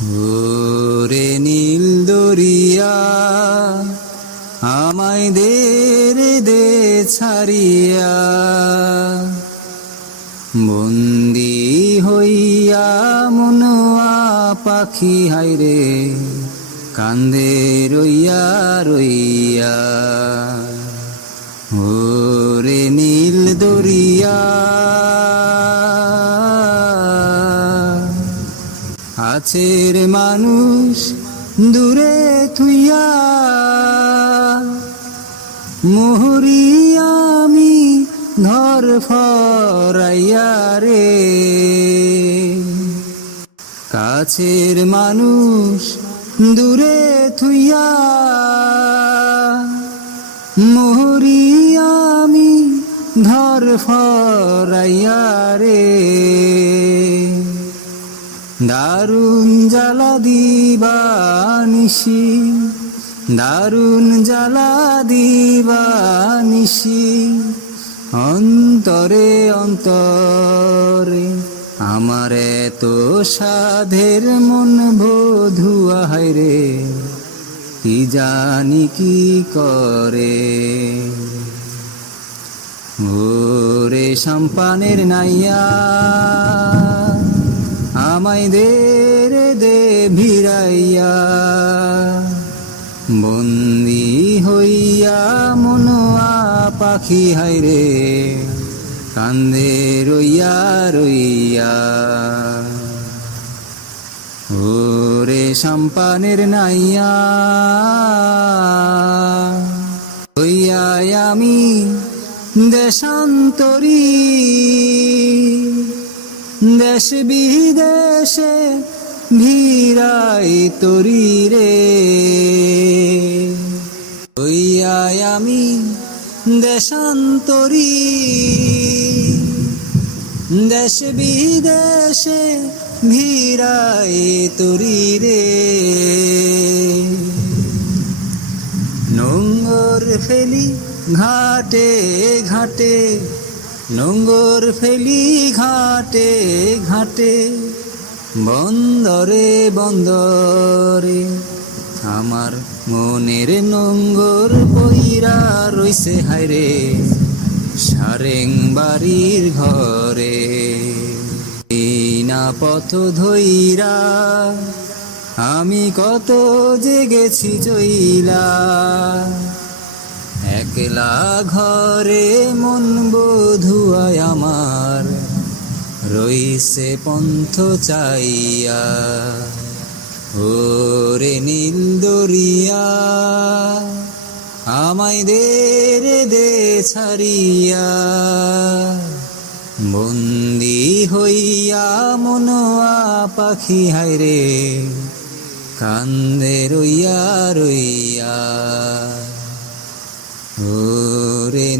ওরে নীল দরিয়া আমায় দে রে দে ছাড়িয়া, বন্দি হইয়া মনোয়া পাখি হায়রে কান্দে রইয়া রইয়া। ওরে নীল দরিয়া আছের মানুষ দূরে থুইয়া, মোহরি আমি ঘর ফরাইয়া রে। কাছের মানুষ দূরে থুইয়া, মোহরি আমি ঘর ফরাইয়া রে। দারুণ জ্বালা দিবানিশি, দারুণ জ্বালা দিবানিশি, অন্তরে অন্তরে আমার এত সাধের মন বধুয়া হায়রে কি জানি কি করে। ওরে সম্পানের নাইয়া আমায় দে রে দে ভিড়াইয়া, বন্দি হইয়া মনোয়া পাখি হায়রে কান্দে রইয়া রইয়া। ওরে সম্পানের নাইয়া হইয়া আমি দেশান্তরী, দেশ বিদেশে ভিড়াই তরি রে। হইয়া আমি দেশান্তরী, দেশ বিদেশে ভিড়াই তরি রে। নোঙ্গর ফেলি ঘাটে ঘাটে, নোঙ্গর ফেলি ঘাটে ঘাটে, বন্দরে বন্দরে আমার মনের নোঙ্গর বইরা রইছে হায়রে সারেং বাড়ির ঘরে। না পথ ধইরা আমি কত যে গেছি চইলা, একলা ঘরে মন বধুয়ায় আমার রইছে পন্থ চাইয়া। ওরে নীল দরিয়া আমায় দে রে দে ছাড়িয়া, বন্দি হইয়া মনোয়া পাখি হায়রে কান্দে রইয়া রইয়া। ওরে